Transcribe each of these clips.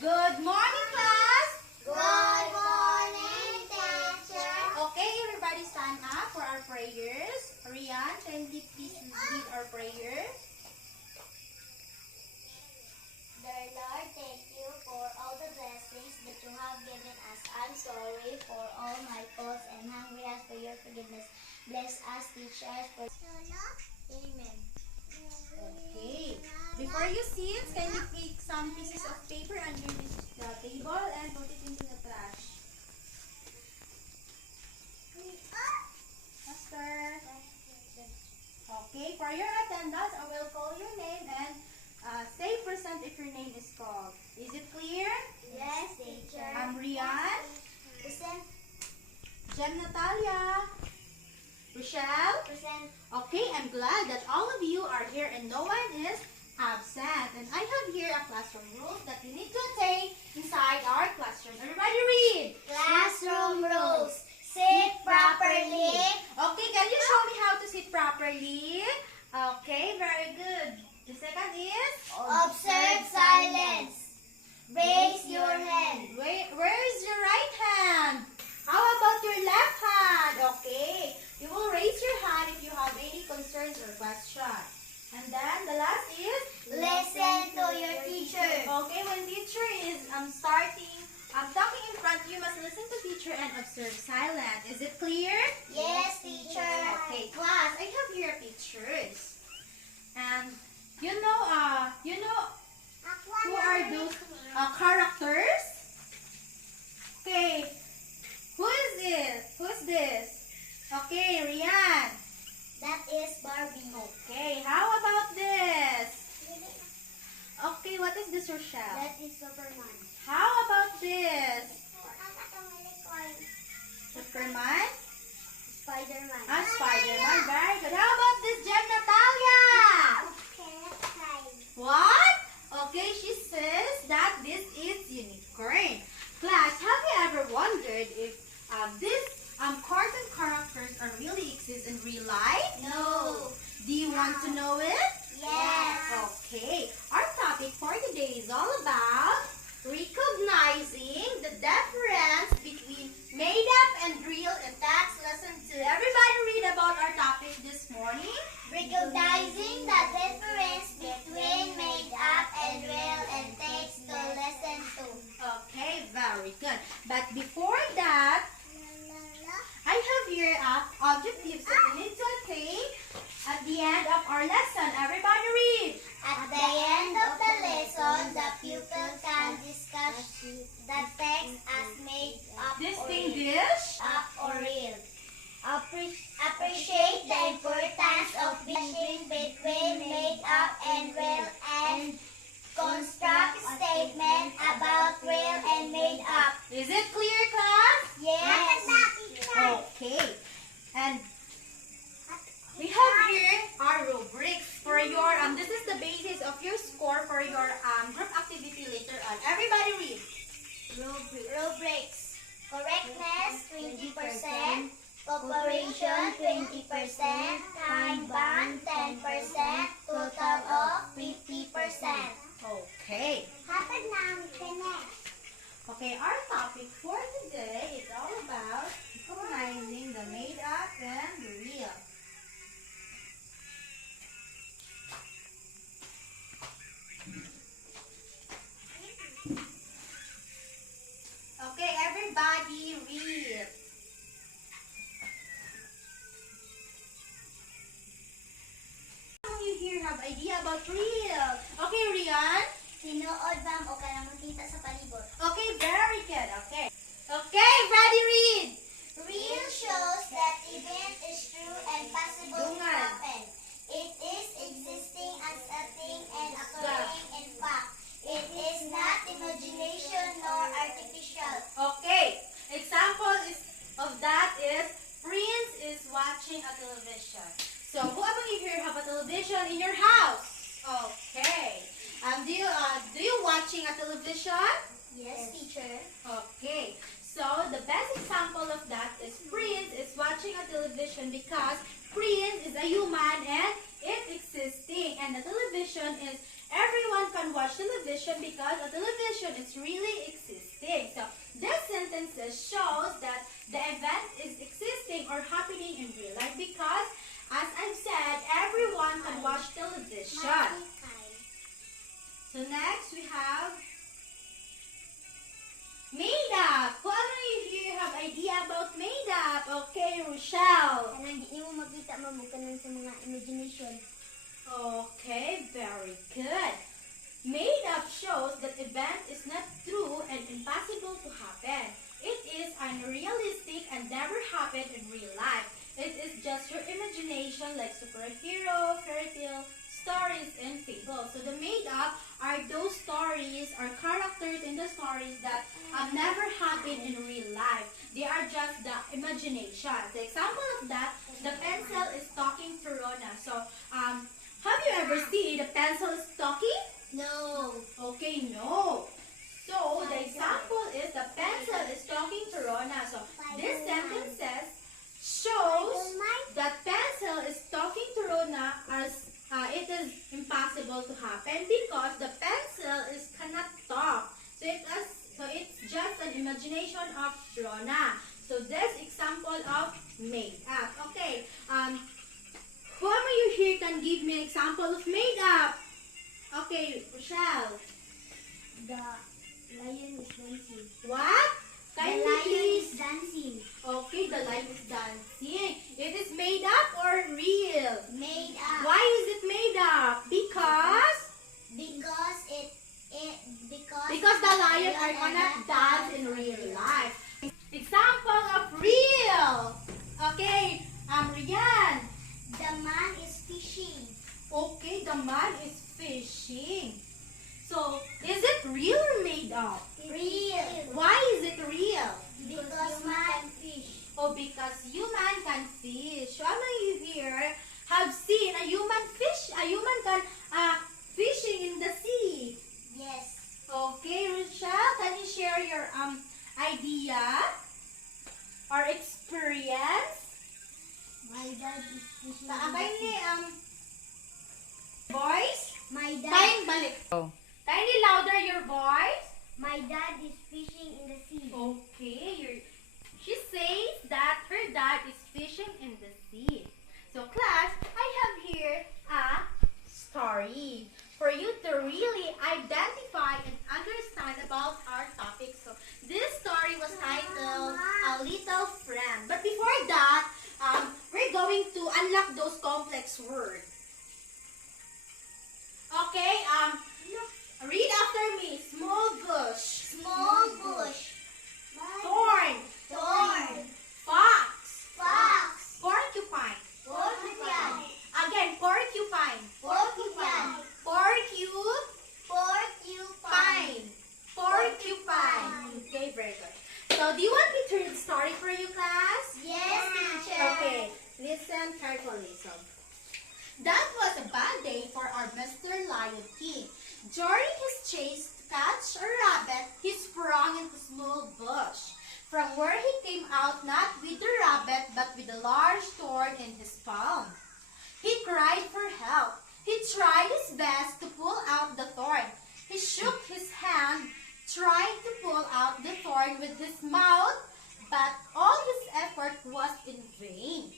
Good morning, class! Good morning, teacher. Okay, everybody stand up for our prayers. Rian, kindly please lead our prayer. Dear Lord, thank you for all the blessings that you have given us. I'm sorry for all my faults and hungry us for your forgiveness. Bless us, teachers, for Amen. Okay. Before you sit, kindly pick some pieces of paper underneath the table and put it into the trash. Faster. Okay, for your attendance, I will call your name and say present if your name is called. Is it clear? Yes, teacher. I'm Rian, Present. Jem Natalia, Rochelle. Present. Okay, I'm glad that all of you are here and no one is absent. And I have here a classroom rules that you need to attain inside our classroom. Everybody read. Classroom rules. Sit properly. Okay, can you show me how to sit properly? Okay, very good. The second is? Observe silence. Raise your hand. Where is your right hand? How about your left hand? Okay, you will raise your hand if you have any concerns or questions. And then the last is? Listen to your teacher. Okay, when teacher is talking in front, you must listen to teacher and observe silent. Is it clear? Yes, teacher. Okay, class, I have here pictures. And you know who are those characters? Okay, who is this? Who's this? Okay, Rian. That is Barbie. Okay, how about this? Okay, what is this, Rochelle? That is Superman. How about this? Superman? Spider-Man. Spider-Man. Very good. How about this, Jem Natalia? What? Okay, she says that this is unicorn. Class, have you ever wondered if these cartoon characters are really exist in real life? No. Do you want to know it? Yes. Okay, our topic for today is all about recognizing the difference between made up and real, and that's lesson 2. Everybody read about our topic this morning. Recognizing the difference between made up and real, and takes to lesson 2. Okay, very good. But before that, I have here objectives that we need to attain at the end of our lesson. Everybody read. At the end of the lesson, the pupil can discuss the text as made up Distinguish. or real. Appreciate the importance of distinguishing between made up and real, and construct statement about real and made up. Is it clear, class? Yes. Okay. And we have here our rubrics for your this is the basis of your score for your group activity later on. Everybody read. Rubrics. Correctness 20%, cooperation 20%, time bond 10%, total of 50%. Okay. Okay, our topic for today is all about recognizing the made up and the real. Okay, everybody read. You here have idea about real. Okay, Rian? Tinuod bang o kanang makita sa palibot? Okay, very good. Okay. Okay, ready, read. Real shows that event is true and possible to Dungan. happen. It is existing as a thing and occurring in fact. It is not imagination nor artificial. Okay. Example of that is Prince is watching a television. So, who among you here have a television in your house? Okay. Do you watching a television? Yes, teacher. Okay. So, the best example of that is Prince is watching a television because Prince is a human and it's existing, and the television is everyone can watch television because a television is really existing. So this sentences shows that the event is existing or happening in real life because, as I've said, everyone can watch television. So next we have made up. Who among you have idea about made up? Okay, Rochelle. Kanang di mo makita mabukanan sa mga imagination. Okay, very good. Made up shows that event is not true and impossible to happen. It is unrealistic and never happened in real life. It is just your imagination like superhero, fairy tale, stories, and fables. So the made up are those stories or characters in the stories that never happened in real life. They are just the imagination. The example of that, the pencil is talking to Rona. So, have you ever seen the pencil is talking? No. Okay, no. So, the example is the pencil is talking to Rona. So, this sentence shows that pencil is talking to Rona as it is impossible to happen because the pencil is cannot talk. So it's just an imagination of Rona. So this example of made up. Okay. Who among you here can give me an example of made up? Okay, Rochelle. The lion is dancing. What? The Kindly lion please. is dancing. Okay, the lion is dancing. It is made up or real? Made up. Why is it made up? Because Because the lion are cannot dance in real life. Example of real. Okay, Rian. The man is fishing. Okay, the man is fishing. So, is it real or made up? Real. Why is it real? Because man fish. Oh, because human can fish. So, how many of you here have seen a human fish? A human can fishing in the sea. Yes. Okay, Rochelle, can you share your idea or experience? My dad is fishing. Kindly voice. My dad. Time balik. Kindly louder your voice. My dad is fishing in the sea. Okay, she says that her dad is fishing in the sea. So class, I have here a story for you to really identify and understand about our topic. So this story was titled A Little Friend. But before that, we're going to unlock those complex words. Okay, read after me. Small bush. Small bush. Thorn. Thorn. Fox. Fox. Porcupine. Porcupine. Again, porcupine. Porcupine. Porcupine. Porcupine. Okay, very good. So, do you want me to read the story for you, class? Yes, teacher. Okay, listen carefully. So, that was a bad day for our Mr. Lion King. During his chase to catch a rabbit, he sprung into a small bush, from where he came out not with the rabbit but with a large thorn in his palm. He cried for help. He tried his best to pull out the thorn. He shook his hand, trying to pull out the thorn with his mouth, but all his effort was in vain.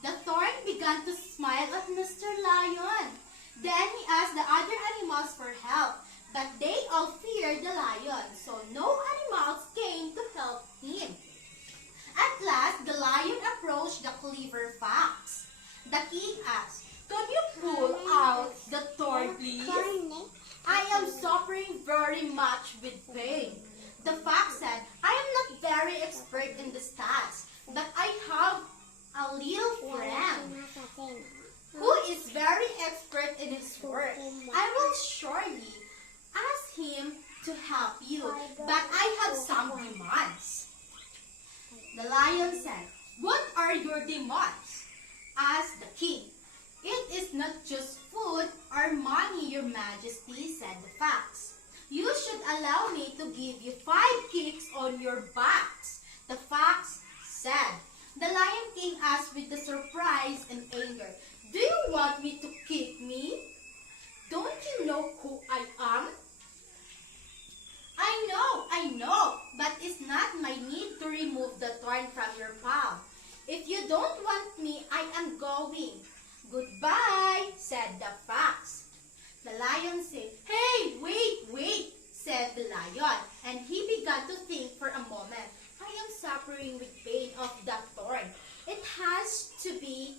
The thorn began to smile at Mr. Lion. Then he asked the other animals for help, but they all feared the lion, so no animals came to help him. At last, the lion approached the clever fox. The king asked, "Can you pull out the thorn, please? I am suffering very much with pain." The fox said, "I am not very expert in this task, but I have a little friend who is very expert in his work. I will surely ask him to help you, but I have some demands." The lion said, "What are your demands?" asked the king. "It is not just food or money, your majesty," said the fox. "You should allow me to give you 5 kicks on your backs," the fox said. The Lion King asked with the surprise and anger, "Do you want me to kick me?" Don't you know who I am? I know, but it's not my need to remove the thorn from your palm. If you don't want me, I am going. Goodbye, said the fox. The lion said, Hey, wait, said the lion, and he began to think for a moment. I am suffering with pain of that thorn. It has to be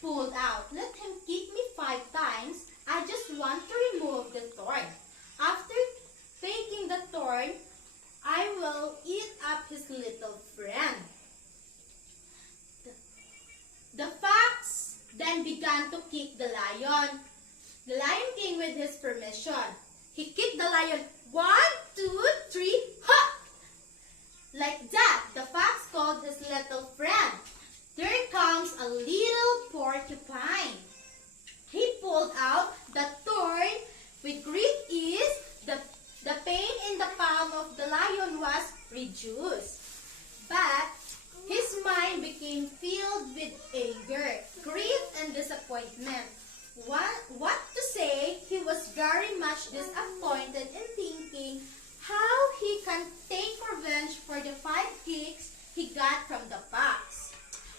pulled out. Let him kick me 5 times. I just want to remove the thorn. After taking the thorn, I will eat up his little friend. The fox then began to kick the lion. The lion king, with his permission, he kicked the lion 1, 2, 3, ha! Like that, the fox called his little friend. There comes a little porcupine. He pulled out the thorn with great ease. The pain in the palm of the lion was reduced. But his mind became filled with anger, grief, and disappointment. What to say, he was very much disappointed in thinking how he can take revenge for the 5 kicks he got from the fox.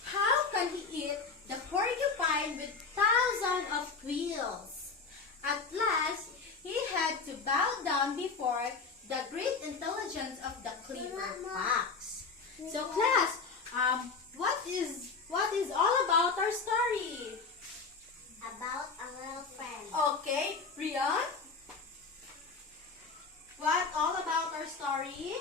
How can he eat the porcupine with thousands of quills? At last, he had to bow down before the great intelligence of the clever fox. So class, what is all about our story? About a little friend. Okay, Rian? What all about our story?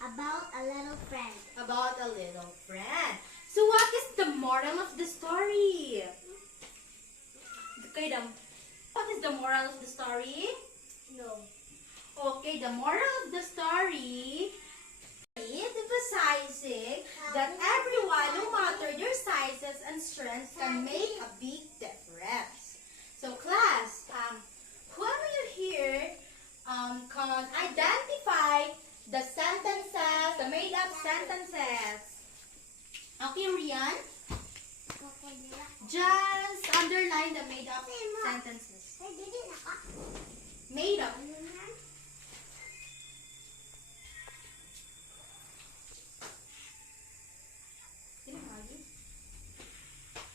About a little friend. About a little friend. So what is the moral of the story? Okay, what is the moral of the story? No. Okay, the moral of the story is emphasizing that everyone, no matter their sizes and strengths, can make a big difference. So class, whoever you hear can identify the sentences, the made-up sentences. Okay, Rian? Just underline the made-up sentences. Made-up.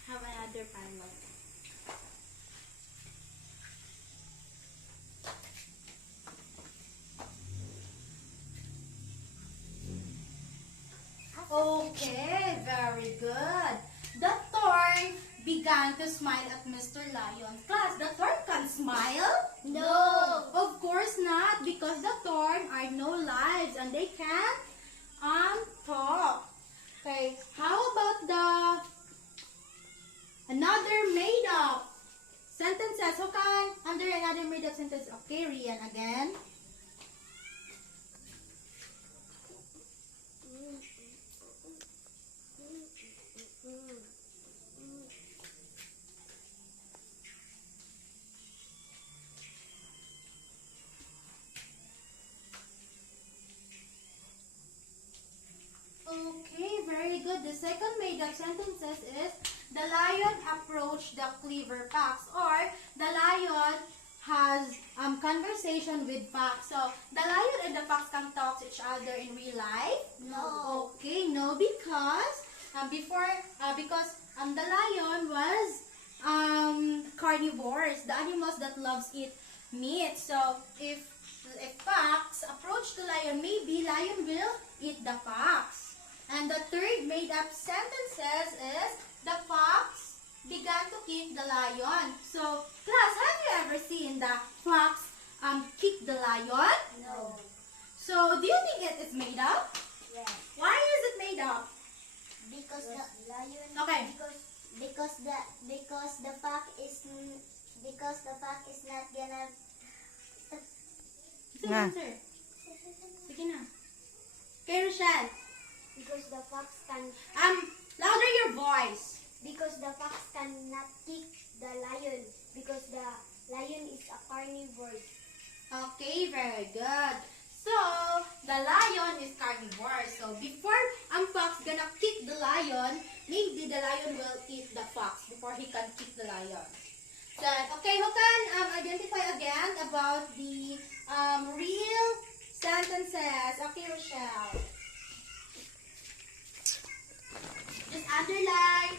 Have another pilot. Okay, very good. The thorn began to smile at Mr. Lion. Class, the thorn can smile? No. Of course not, because the thorn are no lives and they can't talk. Okay, how about another made up sentences? Who can under another made up sentence? Okay, Rian again. Okay, very good. The second made up sentences is the lion approached the clever fox, or the lion has conversation with fox. So the lion and the fox can talk to each other in real life? No. Okay, no, because the lion was carnivores, the animals that loves eat meat. So if fox approach the lion, maybe lion will eat the fox. And the third made up sentences is the fox began to kick the lion. So class, have you ever seen the fox kick the lion? No. So do you think it is made up? Yes. Why is it made up? Because the lion. Okay. Because the fox is not gonna. Sige, answer. Sige na. Okay, Rochelle. Because the fox can. Louder your voice. Because the fox cannot kick the lion. Because the lion is a carnivore. Okay, very good. So, the lion is carnivore. So, before fox gonna kick the lion, maybe the lion will eat the fox before he can kick the lion. So, okay, who can identify again about the real sentences? Okay, Rochelle. Just underline.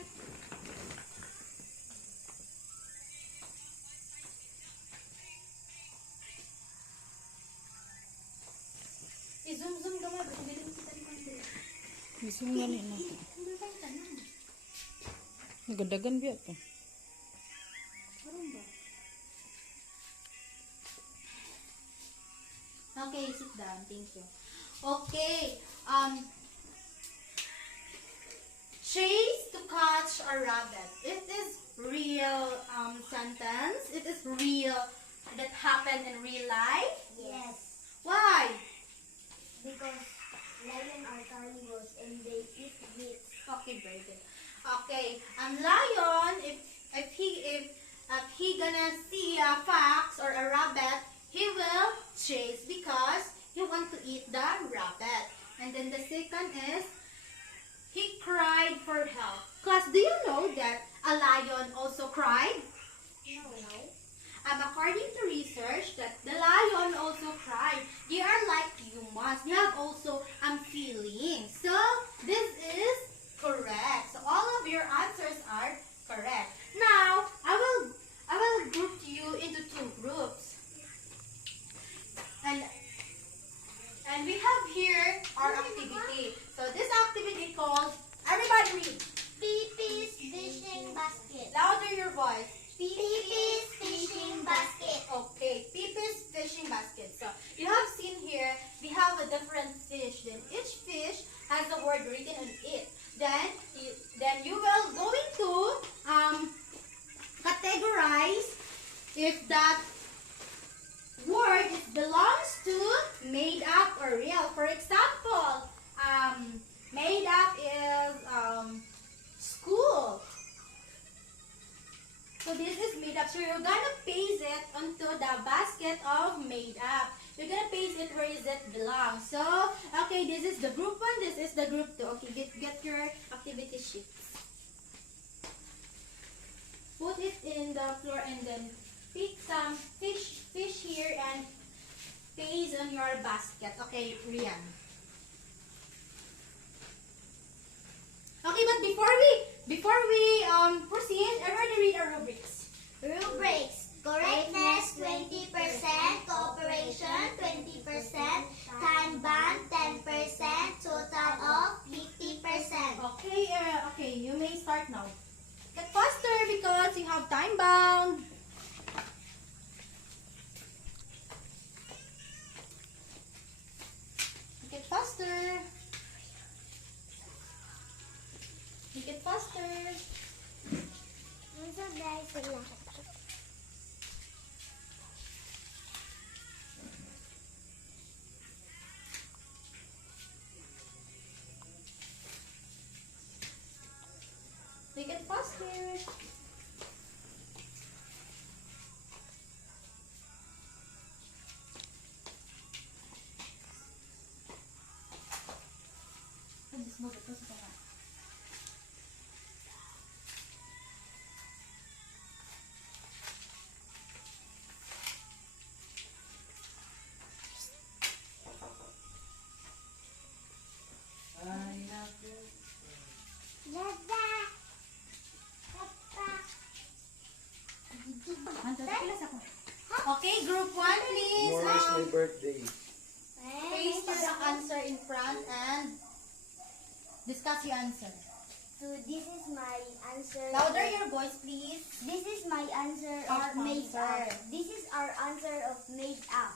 I-zoom ka mga. Bilang kita rin kong Isang gani na. Hindi kayo tanong. Nagadagan biya pa. Meron ba? Okay, sit down. Thank you. Okay. Chase to catch a rabbit. It is real sentence. It is real that happened in real life. Yes. Why? Because lion are carnivores and they eat meat. Okay, very good. Okay, lion, if he gonna see a fox or a rabbit, he will chase because he want to eat the rabbit. And then the second is he cried for help. Class, do you know that a lion also cried? No. According to research, that the lion also cried. They are like humans. They have also feelings. So this is correct. So all of your answers are correct. Now I will group you into two groups. And we have here our activity. So this activity called, everybody read. Peepee's fishing basket. Louder your voice. Peepee's fishing basket. Okay, Peepee's fishing basket. So you have seen here, we have a different fish. Then each fish has a word written on it. Then you will going to categorize if that word belongs to made up or real. For example, made up is school. So this is made up. So you're gonna paste it onto the basket of made up. You're gonna paste it where is it belongs. So, okay, this is the group 1, this is the group 2. Okay, get your activity sheets. Put it in the floor and then pick some fish here and paste on your basket. Okay, Rian. Okay, but before we proceed, everybody read our rubrics. Rubrics. Correctness 20%, cooperation 20%, time band 10%, total of 50%. Okay, you may start now. Get faster because you have time bound. Get faster. Get faster. So guys, sila. Make it faster. Just move it. Okay, group 1, please. Tomorrow is my birthday. Paste the answer in front and discuss your answer. So this is my answer. Louder your voice, please. This is my answer Our of made answer. up. This is our answer of made up.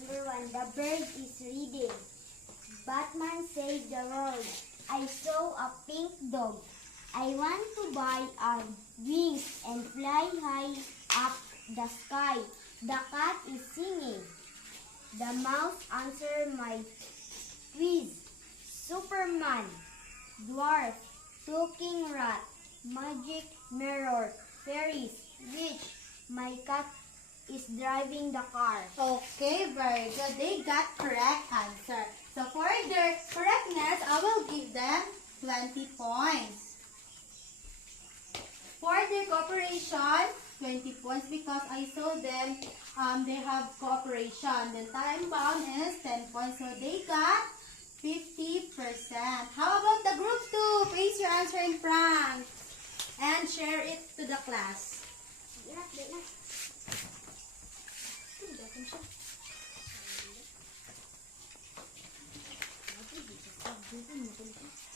Number 1, the bird is reading. Batman saved the world. I saw a pink dog. I want to buy wings and fly high up the sky. The cat is singing. The mouse answered my quiz. Superman, dwarf, talking rat, magic mirror, fairies, witch. My cat is driving the car. Okay, very good. They got correct answer. So for their correctness, I will give them 20 points. For their cooperation, 20 points because I saw them, they have cooperation. Then time bound is 10 points, so they got 50%. How about the group 2? Place your answer in front and share it to the class.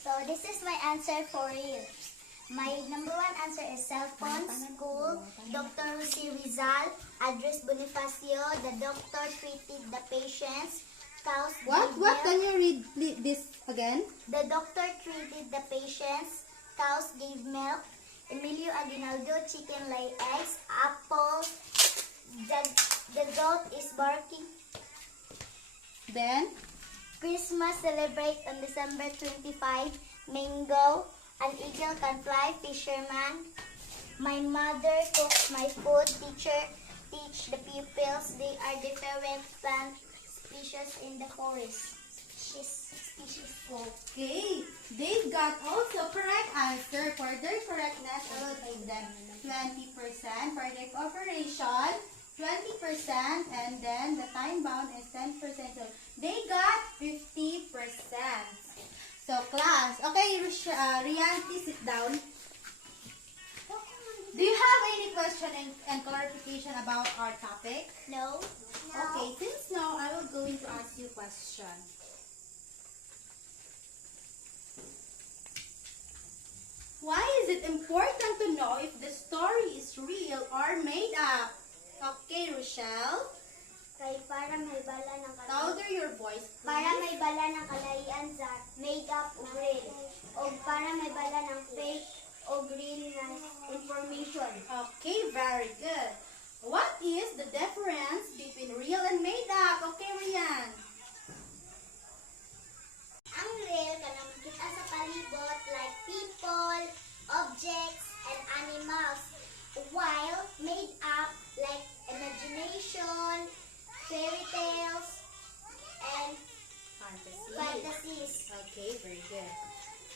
So this is my answer for real. My number 1 answer is cell phone, school, Dr. Jose Rizal, address Bonifacio, the doctor treated the patients, cows What? gave What? milk. Can you read this again? The doctor treated the patients, cows gave milk, Emilio Aguinaldo, chicken lay eggs, apple, the goat is barking. Then, Christmas celebrate on December 25. Mango, an eagle can fly, fisherman. My mother cooks my food. Teacher teach the pupils. They are different plant species in the forest. Species. okay, they got also correct answer. For their correctness, I will give them 20%. For their cooperation, 20%. And then the time bound is 10%. So they got 50%. So class, okay, Rian, please sit down. Do you have any question and clarification about our topic? No. Okay, since now I will going to ask you question. Why is it important to know if the story is real or made up? Okay, Rochelle. Kay para may bala ng Louder your voice, Para please. may bala ng kalahian sa make-up o real. O para may bala ng fake o real na information. Okay, very good. What is the difference between real and made up? Okay, Rian. Ang real kanang makita sa palibot like people, objects, and animals. While made up like imagination, fairy tales, and fantasies. Okay, very good.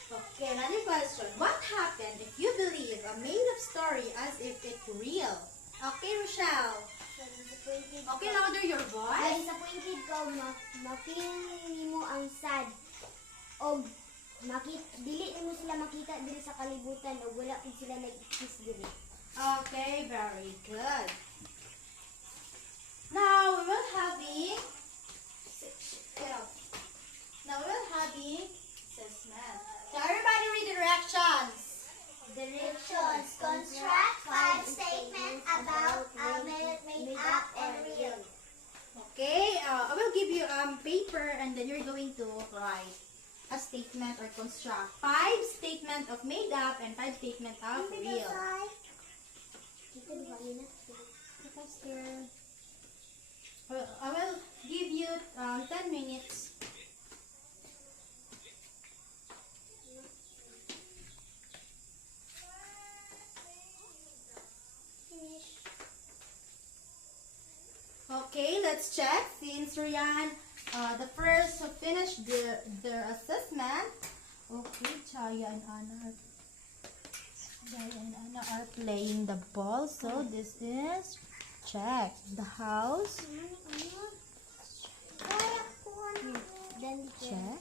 Okay, another question. What happened if you believe a made-up story as if it's real? Okay, Rochelle. Okay, louder your voice. Disappointed ko, ma-feeling mo ang sad. O dili mo sila makita diri sa kalibutan o wala pud sila nag-exist diri. Okay, very good. Now we will having Now we will having assessment. So everybody read the directions. Directions. Construct 5 statements about a made up and real. Okay, I will give you paper and then you're going to write a statement or construct 5 statement of made up and 5 statement of real. Well, I will give you 10 minutes. Okay, let's check. Since Rian, the first finished their assessment. Okay, Chaya and Anna are playing the ball. So this is check the house. Check.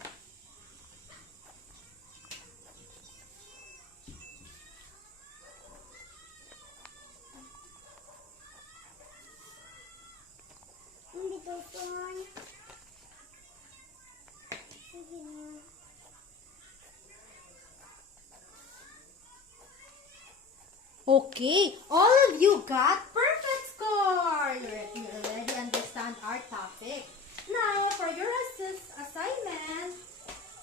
Okay, all of you got perfect score. You already understand our topic. Now, for your assignment,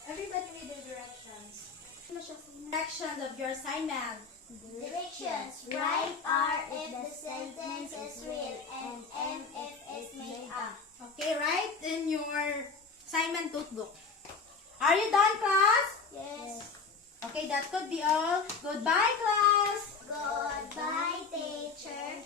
everybody read the directions. Directions of your assignment. Directions. Write R if the sentence is real and M if it's made up. Okay, write in your assignment notebook. Are you done, class? Yes. Okay, that could be all. Goodbye, class. Goodbye, teacher.